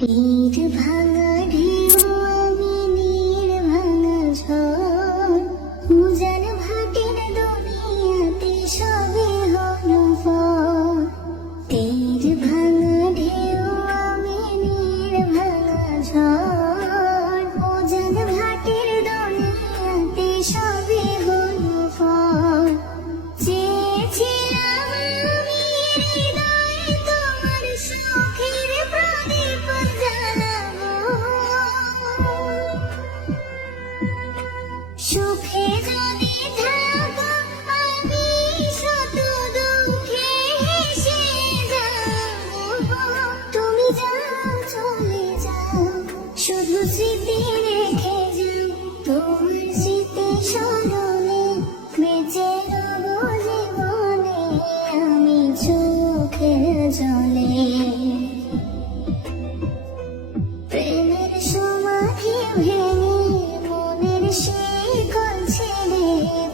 তীর ভাঙা ঢেউ আমি নীর ভাঙা ঝড় উজান ভাটির দুনিয়াতে সবে হলো ফল। তীর ভাঙা ঢেউ আমি নীর ভাঙা ঝড় উজান ভাটির দুনিয়াতে সবে হলো ফল। চেয়েছিলাম আমি হৃদয়ে তোমার সুখের প্রদীপ জ্বালাবো, সুখে যদি থাকো আমি শত দুঃখে হেসে যাবো। তুমি যাও চলে যাও, শুধু স্মৃতি রেখে যাও, তোমার স্মৃতি স্মরণে বেঁচে রবো জীবনে আমি চোখের জলে। প্রেমের সমাধি ভেঙে মনের শিকল ছেড়ে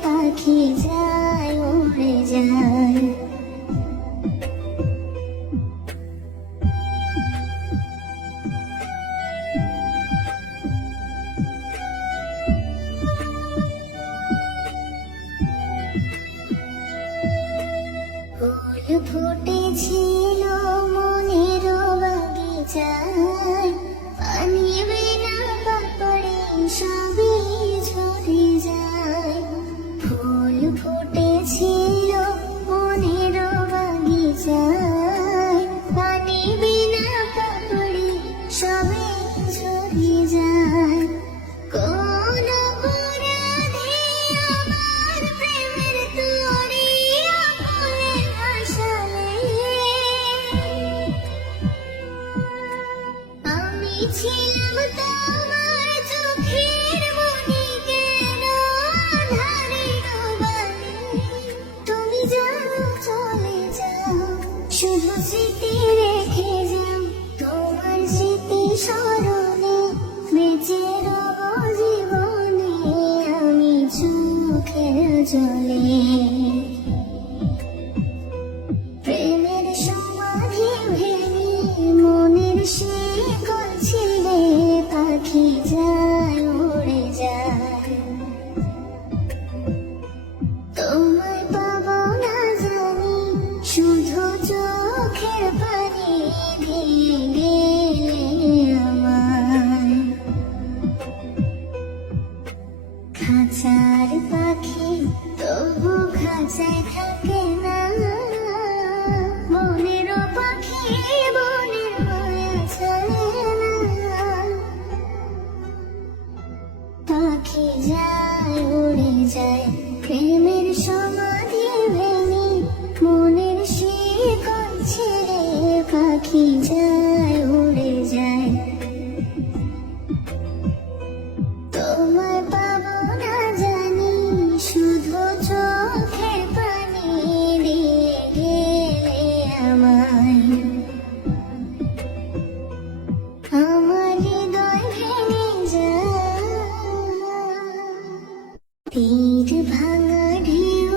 পাখি যায় উড়ে যায়। ফুল ফুটেছিল মনের বাগিচায়, পানি বিনা পাপড়ে সবই ঝরে যায়। ফুল ফুটেছিল মনের বাগিচায়, পানি বিনা পাপড়ে সবই ঝরে যায়। কোন অপরাধে আমার প্রেমের তরি আগুনে ভাসালে, আমি ছিলাম তোমার চোখের মনি কেন আঁধারে ডোবালে। তুমি যাও চলে যাও, শুধু স্মৃতি রেখে যাও, তোমার স্মৃতি স্মরণে বেঁচে রবো জীবনে আমি চোখের জলে। প্রেমের সমাধি ভেঙে মনের শিকল ছিঁড়ে পাখি যায় উড়ে যায়। তোমায় পাবো না জানি, শুধু চোখের পানি দিয়ে গেলে আমায়। খাঁচার পাখি তবু খাঁচায় থাকে না, মনেরও পাখি মনের মায়া ছাড়ে না। পাখি যায় উড়ে যায়, প্রেমের সমাধি ভেঙে মনের শিকল ছেড়ে পাখি যায় উড়ে যায়। তোমায় পাবো না জানি, শুধু চোখের পানি দিয়ে গেলে আমায়। আমার হৃদয় ভেঙে যায়। তীর ভাঙা ঢেউ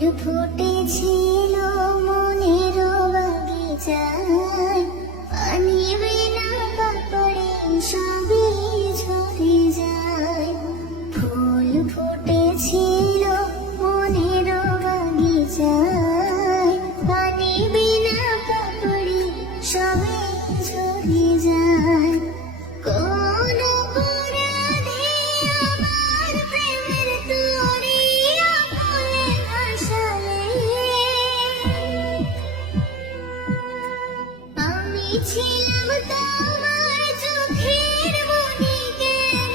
ফুটেছিল মনের বাগিচায়, পানি বিনা পাপড়ে সবই ঝরে যায়। ফুল ফুটেছিল মনের বাগিচায়, পানি বিনা পাপড়ে সবই ঝরে যায়। কোন অপরাধে আমার প্রেমের তরি আকুলে ভাসালে, আমি ছিলাম তোমার চোখের মনি, কেন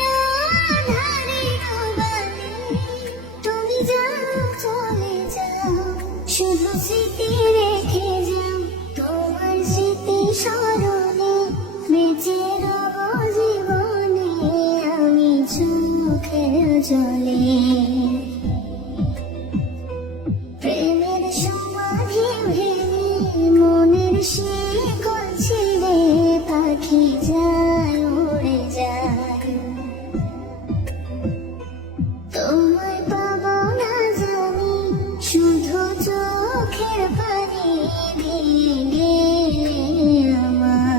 আঁধারে ডোবালে। তুমি যাও চলে যাও, শুধু স্মৃতি রেখে যাও, তোমার স্মৃতি স্মরণে বেঁচে রব জীবনে আমি চোখের জলে। প্রেমের সমাধি ভেঙে মনের শিকল ছিঁড়ে পাখি যায় উড়ে যায়। তোমায় পাবো না জানি, শুধু চোখের পানি ভিড়ে আমার।